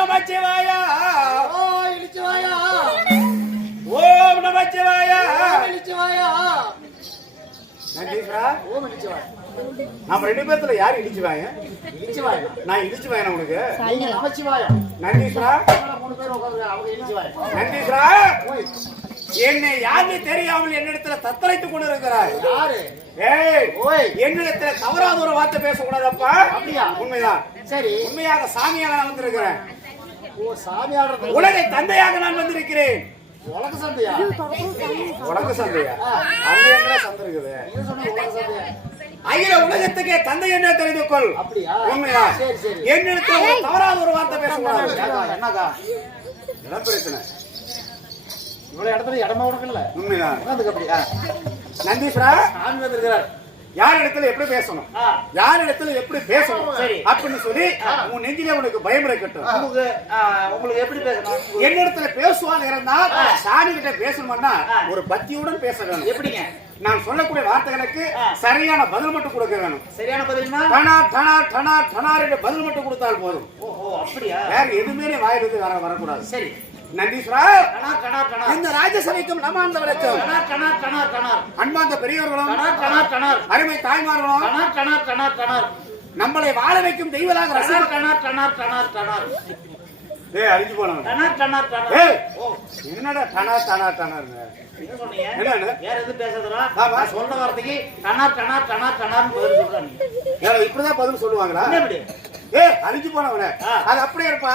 நமச்சிவாய ஓ இளிச்சுவாய ஓம் நமச்சிவாய இளிச்சுவாய நந்தீஸ்வரா ஓம் இளிச்சுவாய நம்ம ரெண்டு பேர்த்துல யாரு இளிச்சுவாய இளிச்சுவாய நான் இளிச்சுவாயன உனக்கு நீங்க நமச்சிவாய நந்தீஸ்வரா மூணு பேர் உட்கார்ந்து அவங்க இளிச்சுவாய நந்தீஸ்வரா என்னை யாருன்னு தெரியாமல் என்னிடத்துல தத்தரைத்துக் கொண்டிருக்கிறாய் யாரு ஏய் ஓய் என்னிடத்துல தவறாத ஒரு வார்த்தை பேசக்கூடாதப்பா அப்படியா உண்மைதான் சரி உண்மையாக சாமியாக நான் வந்திருக்கிறேன் ஓ சாமியாடுறது உலகை தந்தையாக நான் வந்திருக்கிறேன் உலக சந்தையா உலக சந்தையா தந்தையா சந்தை இருக்குது நீங்க சொன்ன உலக சந்தையா அகில உலகத்துக்கே தந்தை என்ன தெரிந்து கொள் அப்படியா உண்மையா சரி சரி என்னிடத்துல ஒரு தவறாத ஒரு வார்த்தை பேசக்கூடாது என்னக்கா இடம் பிரச்சனை இவ்வளவு இடத்துல இடமா உனக்கு இல்ல உண்மைதான் உட்காந்துக்க அப்படியா நந்தீஸ்வரா சாமி வந்திருக்கிறார் யார் இடத்துல எப்படி பேசணும் யார் இடத்துல எப்படி பேசணும் சரி அப்படின்னு சொல்லி உன் நெஞ்சிலே உனக்கு பயம் இருக்கட்டும் உங்களுக்கு எப்படி பேசணும் என்னிடத்துல பேசுவாங்க இருந்தா சாமி கிட்ட பேசணும்னா ஒரு பக்தியுடன் பேச வேணும் எப்படிங்க நான் சொல்லக்கூடிய வார்த்தைகளுக்கு சரியான பதில் மட்டும் கொடுக்க வேணும் சரியான பதில்னா டனார் டனார் டனார் டனார் என்ற பதில் மட்டும் கொடுத்தால் போதும் ஓஹோ அப்படியா வேற எதுவுமே வாயிலிருந்து வரக்கூடாது சரி நந்தீஸ்வரா கணார் கணார் கணார் இந்த ராஜசபைக்கும் நமாந்தவருக்கும் கணார் கணார் கணார் கணார் அன்பார்ந்த பெரியவர்களும் கணார் கணார் கணார் அருமை தாய்மார்களும் கணார் கணார் கணார் கணார் நம்மளை வாழ வைக்கும் தெய்வதாக கணார் கணார் கணார் கணார் கணார் ஏய் அழிஞ்சு போனவன் கணார் கணார் கணார் ஏய் ஓ என்னடா டனார் டனார் டனார்னு என்ன சொன்னீங்க என்னன்னு வேற எது பேசுறதுடா ஆமா சொல்ற வார்த்தைக்கு கணார் கணார் கணார் கணார்னு பதில் சொல்றாங்க ஏய் இப்படிதான் பதில் சொல்லுவாங்களா என்ன இப்படி ஏய் அழிஞ்சு போனவனே அது அப்படியே இருப்பா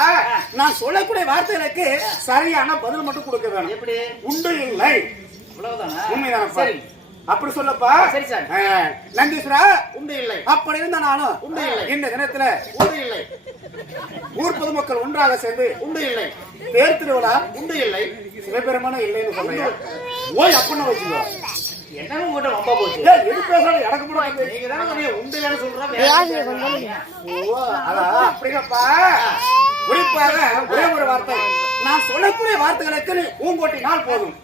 நான் சொல்லக்கூடிய வார்த்தைகளுக்கு சரியான பதில் மட்டும் கொடுக்க வேணும் எப்படி உண்டு இல்லை அவ்வளவுதானா உண்மைதான் சரி அப்படி சொல்லப்பா சரி சார் நந்தீஸ்வரா உண்டு இல்லை அப்படி இருந்த நானும் உண்டு இல்லை இந்த தினத்துல உண்டு இல்லை ஊர் பொதுமக்கள் ஒன்றாக சேர்ந்து உண்டு இல்லை தேர் திருவிழா உண்டு இல்லை சிவபெருமானும் இல்லைன்னு சொல்றீங்க ஓய் அப்படின்னு வச்சுக்கோ என்ன உங்ககிட்ட ரொம்ப போச்சு எது பேசுறாலும் எனக்கு கூட நீங்க தானே சொன்னீங்க உண்டு இல்லைன்னு சொல்றேன் ஓ அதான் அப்படிங்கப்பா குறிப்பாக ஒரே ஒரு வார்த்தை நான் சொல்லக்கூடிய வார்த்தைகளுக்கு நீ பூங்கோட்டினால் போதும்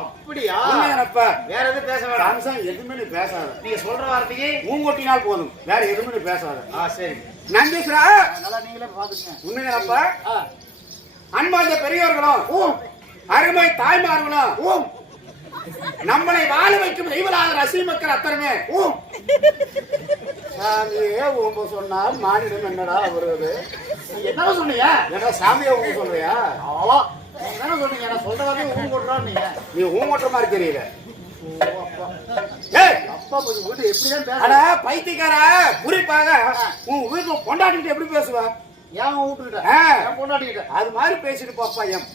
அப்படியா உண்மையானப்பா வேற எதுவும் பேச வேண்டாம் அம்சம் எதுவுமே நீ பேசாத நீங்க சொல்ற வார்த்தைக்கு பூங்கோட்டினால் போதும் வேற எதுவுமே நீ பேசாத சரி நந்தீஸ்வரா நல்லா நீங்களே பாத்துக்கங்க உண்மையானப்பா அன்பார்ந்த பெரியவர்களும் அருமை தாய்மார்களும் நம்மளை வாழ வைக்கும் தெய்வலாக ரசி மக்கள் அத்தனை சாமியே உங்க சொன்னா மாநிலம் என்னடா வருது என்ன சொன்னீங்க ஏன்னா சாமியை உங்க சொல்றியா அவ்வளோ நீங்க என்ன சொன்னீங்க நான் சொல்ற வார்த்தைக்கு ஊன் போட்டுறான் நீங்க நீ ஊமோட்ட மாதிரி தெரியல அப்பா கொஞ்சம் வீட்டு எப்படிதான் பேச அட பைத்தியக்கார குறிப்பாக உன் வீட்டுல கொண்டாடிட்டு எப்படி பேசுவா ஏன் வீட்டுக்கிட்ட ஏன் பொண்டாட்டிக்கிட்ட அது மாதிரி பேசிட்டு பாப்பா என்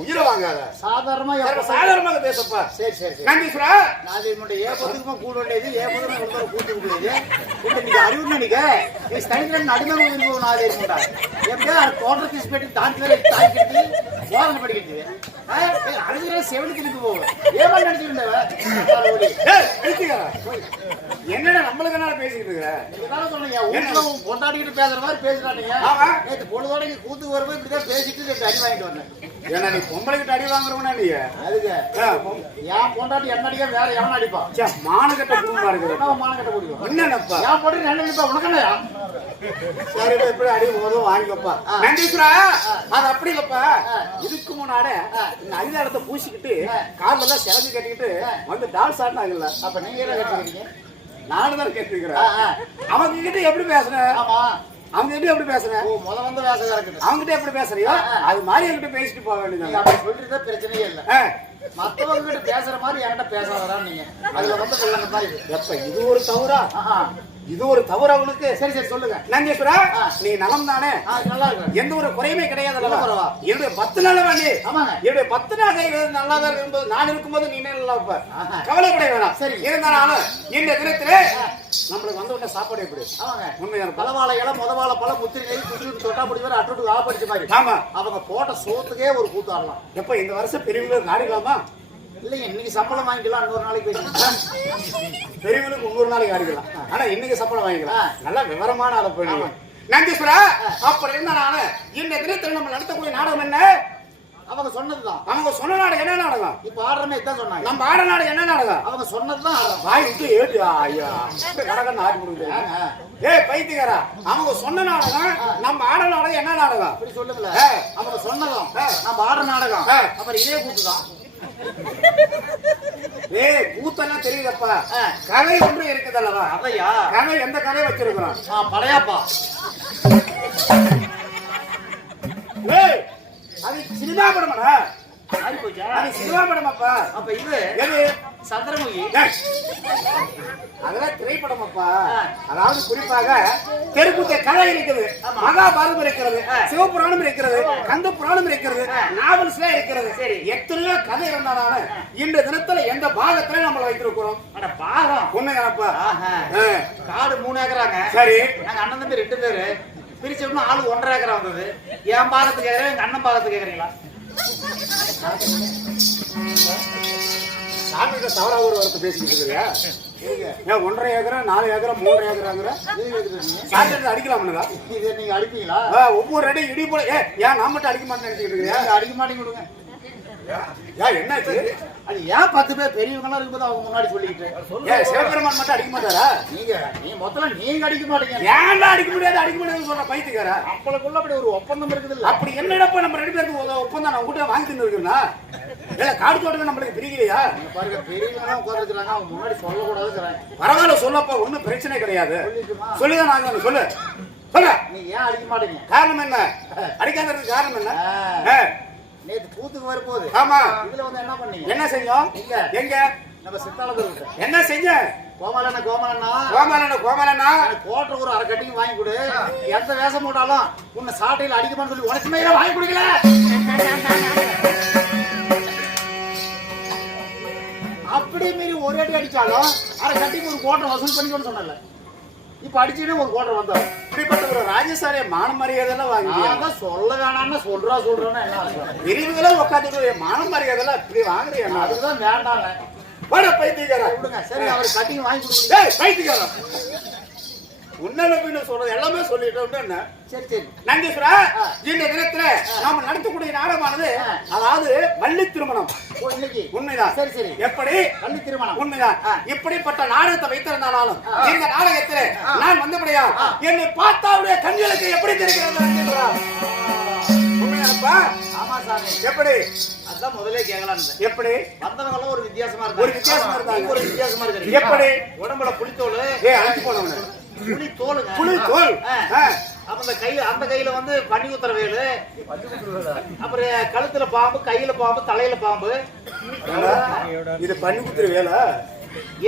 உயிரை வாங்காத சாதாரணமா சாதாரணமாக பேசப்பா சரி சரி சரி நந்தீஸ்வரா நான் என்னுடைய ஏப்பத்துக்குமா கூட வேண்டியது ஏப்பதுக்கு கூட்டு முடியாது இப்போ நீங்க அறிவு நினைக்க நீ ஸ்டைல நடுமையாக விரும்புவோம் நான் இருந்தா எப்படியா தோன்ற பீஸ் பெட்டி தாண்டி தாய் கட்டி போதனை படிக்கிறது அறிஞர் செவனுக்கு இருக்கு போவோம் ஏமா என்னடா நம்மளுக்கு என்ன பேசிக்கிட்டு இருக்கிற நீங்க சொன்னீங்க வீட்டுல பொண்டாட்டிக்கிட்டு பேசுற மாதிரி பேசுறாங்க நேற்று பொழுதோடைக்கு கூத்துக்கு வரும்போது இப்படிதான் பேசிட்டு ரெண்டு அடி வாங்கிட்டு வந்தேன் ஏன்னா நீ பொம்பளைக்கிட்ட அடி வாங்குறவனா நீ அதுக்கு என் பொண்டாட்டி என்ன அடிக்க வேற எவன் அடிப்பா மானகட்ட குடும்பமா இருக்குது மானகட்ட குடிக்கும் என்னப்பா என் பொண்ணு என்ன அடிப்பா உனக்கு இல்லையா சரி எப்படி அடி போதும் வாங்கிக்கப்பா நந்தீஸ்வரா அது அப்படி இல்லப்பா இதுக்கு முன்னாடி இந்த அரிதாரத்தை பூசிக்கிட்டு கார்ல எல்லாம் சிறந்து கட்டிக்கிட்டு வந்து டான்ஸ் ஆடினாங்கல்ல அப்ப நீங்க என்ன கட்டுறீங்க நானும் தான் கேட்டுக்கிறேன் அவங்க கிட்ட எப்படி பேசுறேன் ஆமா அவங்க கிட்ட எப்படி பேசுறேன் முத வந்து வேசம் இருக்குது அவங்க கிட்ட எப்படி பேசுறியோ அது மாதிரி என்கிட்ட பேசிட்டு போக வேண்டியது அப்படி சொல்லிட்டு பிரச்சனையே இல்ல மத்தவங்க கிட்ட பேசுற மாதிரி என்கிட்ட பேசாதடா நீங்க அதுல வந்து கொள்ளாத மாதிரி எப்ப இது ஒரு தவறா இது ஒரு தவறு அவனுக்கு சரி சரி சொல்லுங்க நந்தீஸ்வரா நீ நலம் தானே நல்லா இருக்கு எந்த ஒரு குறையுமே கிடையாது அல்லவா என்னுடைய 10 நாள் வேண்டி ஆமாங்க என்னுடைய 10 நாள் நல்லா தான் இருக்கும்போது நான் இருக்கும்போது நீ நல்லா இருப்ப கவலைப்பட வேணாம் சரி இருந்தாலும் இந்த தினத்திலே நம்மளுக்கு வந்த உடனே சாப்பாடு எப்படி ஆமாங்க உண்மையான பலவாழை இலை முதவாழை பழம் முத்திரி நெய் குச்சி தொட்டா பிடி வர அட்டுட்டு ஆப்படிச்ச மாதிரி ஆமா அவங்க போட்ட சோத்துக்கே ஒரு கூத்து ஆடலாம் எப்ப இந்த வருஷம் பெரியவங்களுக்கு நாடிக்கலாமா இல்லைங்க இன்னைக்கு சம்பளம் வாங்கிக்கலாம் இன்னொரு நாளைக்கு பெரியவங்களுக்கு இன்னொரு நாளைக்கு ஆடிக்கலாம் ஆனா இன்னைக்கு சம்பளம் வாங்கிக்கலாம் நல்லா விவரமான ஆளை போயிடுங்க நந்தீஸ்வரா அப்படி இருந்தா நானு இந்த தினத்தில் நம்ம நடத்தக்கூடிய நாடகம் என்ன அவங்க சொன்னதுதான். அவங்க சொன்ன நாடகம் என்ன நாடகம்? இப்ப ஆடுறமே இதான் சொன்னாங்க. நம்ம ஆட நாடகம் என்ன நாடகம்? அவங்க சொன்னதுதான் ஆடுறோம். வாய் விட்டு ஏடு ஐயா கடகன்னு ஆடி கொடுக்குறேன். ஏய் பைத்தியக்காரா, அவங்க சொன்ன நாடகம் நம்ம ஆட நாடகம் என்ன நாடகம்? அப்படி சொல்லுங்கள. அவங்க சொன்னதும் நம்ம ஆடுற நாடகம் அப்புறம் இதே கூத்துதான். ஏய் கூத்தெல்லாம் தெரியுதப்பா, கலை ஒன்று இருக்குதல்லவா? அதையா கலை எந்த கலை வச்சிருக்கிறோம்? பழையாப்பா. ஏய் அது சினிமா படமாடா? மாறி போச்சா? அது சினிமா படமாப்பா. அப்ப இது எது? சந்திரமுகி. அதெல்லாம் திரைப்படம் அப்பா. அதாவது குறிப்பாக தெருக்கூத்த கதை இருக்குது, மகாபாரதம் இருக்கிறது, சிவபுராணம் இருக்கிறது, கந்த புராணம் இருக்கிறது, நாவல்ஸ்ல இருக்கிறது. சரி, எத்தனையோ கதை இருந்தாலும் இந்த தினத்துல எந்த பாகத்துல நம்ம வைத்திருக்கிறோம்? பாகம் ஒண்ணு கணப்பா. காடு 3 ஏக்கராங்க. சரி, நாங்க அண்ணன் தம்பி 2 பேரு பிரிச்சு விடணும். ஆளு 1.5 ஏக்கரா வந்தது. என் பாகத்துக்கு கேக்குறேன், எங்க அண்ணன் பாகத்துக்கு கேக்குறீங்களா? சாமிகிட்ட தவறா ஒரு வார்த்தை பேசிக்கிட்டு இருக்கிறியா? ஏன் 1.5 ஏக்கரா 4 ஏக்கரா 3 ஏக்கராங்கிற சாமிகிட்ட அடிக்கலாம்னுதா? இதை நீங்க அடிப்பீங்களா? ஒவ்வொரு அடி இடி போல. ஏன் நான் மட்டும் அடிக்க மாட்டேன்னு நினைச்சிட்டு இருக்கிறியா? அடிக்க மாட்டேங்க கொடுங்க. என்னாச்சு? அது ஏன் 10 பேர் பெரியவங்க இருக்கும்போது அவங்க முன்னாடி சொல்லிக்கிட்டு சிவபெருமான் மட்டும் அடிக்க மாட்டாரா? நீங்க மொத்தம் நீங்க அடிக்க மாட்டீங்க. ஏன்டா அடிக்க முடியாதுன்னு சொல்ற பைத்தியக்காரா? அப்பளுக்குள்ள அப்படி ஒரு ஒப்பந்தம் இருக்குது. அப்படி என்னடப்ப நம்ம 2 பேருக்கு ஒப்பந்தம் நான் கூட வாங்கி தந்துருக்கா? இல்ல காடு தோட்டம் நம்மளுக்கு பிரிக்கலையா? பாருங்க, பெரியவங்க உட்காந்துருக்காங்க, அவங்க முன்னாடி சொல்லக்கூடாது. பரவாயில்ல சொல்லப்பா, ஒன்னும் பிரச்சனை கிடையாது. சொல்லுதான் நாங்க சொல்லு சொல்ல. நீங்க ஏன் அடிக்க மாட்டீங்க? காரணம் என்ன? அடிக்காததுக்கு காரணம் என்ன? நேத்து கூத்துக்கு வரப்போகுது. ஆமா, இதுல வந்து என்ன பண்ணீங்க? என்ன செஞ்சோம்? எங்க நம்ம சித்தாளத்துல என்ன செஞ்ச? கோமாலண்ணா கோட்டருக்கு ஒரு 1/2 கட்டிங் வாங்கி கொடு. எந்த வேஷம் போட்டாலும் உன்னை சாட்டையில் அடிக்கமான்னு சொல்லி உனக்கு மேல வாங்கி கொடுக்கல. அப்படி மீறி ஒரு அடி அடிச்சாலும் 1/2 கட்டிங் ஒரு கோட்டை வசூல் பண்ணிக்கணும்னு சொன்னல. இப்ப அடிச்சுனே ஒரு கோட்டை வந்தோம். இப்படிப்பட்ட ஒரு ராஜசாரிய மான மரியாதையெல்லாம் வாங்கி சொல்ல வேணாம்னு சொல்றோன்னா என்ன அர்த்தம்? விரிவுகளா உட்காந்து மான மரியாதையெல்லாம் இப்படி வாங்குறீங்க. அதுதான் வேண்டாம். வட பைத்தியக்காரா விடுங்க. சரி, அவர் கட்டிங் வாங்கி கொடுங்க. பைத்தியக்காரா உன்னல சொல்றது எல்லாமே சொல்லிட்டோம். சரி சரி நந்தீஸ்வரா, இந்த தினத்துல நாம நடத்தக்கூடிய நாடகமானது அதாவது வள்ளி திருமணம். உண்மைதான். சரி சரி. எப்படி வள்ளி திருமணம்? உண்மைதான். இப்படிப்பட்ட நாடகத்தை வைத்திருந்தாலும் இந்த நாடகத்தில் நான் வந்தபடியா என்னை பார்த்தாவுடைய கண்களுக்கு எப்படி தெரிகிறது? உண்மையாப்பா? ஆமா சாமி. எப்படி? அதான் முதல்ல கேட்கலாம். எப்படி வந்தவங்க ஒரு வித்தியாசமா இருந்தாங்க. ஒரு வித்தியாசமா இருக்கு. எப்படி? உடம்புல புளித்தோல் அழைச்சு போனவங்க புளித்தோல். அந்த கையில வந்து பண்ணி ஊத்துற வேலு, அப்புறம் கழுத்துல பாம்பு, கையில பாம்பு, தலையில பாம்பு. இது பண்ணி குத்துற வேலை.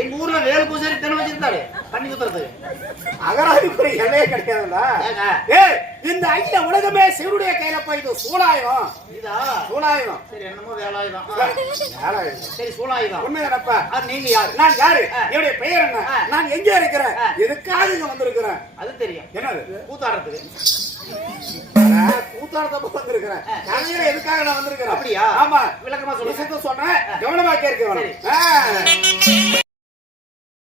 எங்க ஊர்ல வேலு பூசாரி தினம் வச்சிருந்தாரு பண்ணி குத்துறது. அகராதிக்குற இலையே கிடையாதுல்ல. இந்த ஐயா உலகமே சிவருடைய கையில போய் இது சூலாயுதம். இதா சூலாயுதம்? சரி, என்னமோ வேலாயுதம். சரி, சூலாயுதம். உண்மையாப்பா? நீங்க யாரு? நான் யாரு? என்னுடைய பெயர் என்ன? நான் எங்க இருக்கிறேன்? எதுக்காக இங்க வந்திருக்கிறேன்? அது தெரியும். என்னது? கூத்தாடுறதுக்கு. கூத்தாடுறதுக்கு வந்திருக்கிறேன். எதுக்காக நான் வந்திருக்கிறேன்? அப்படியா? ஆமா, விளக்கமா சொல்றேன். கவனமா கேட்க வேணும்.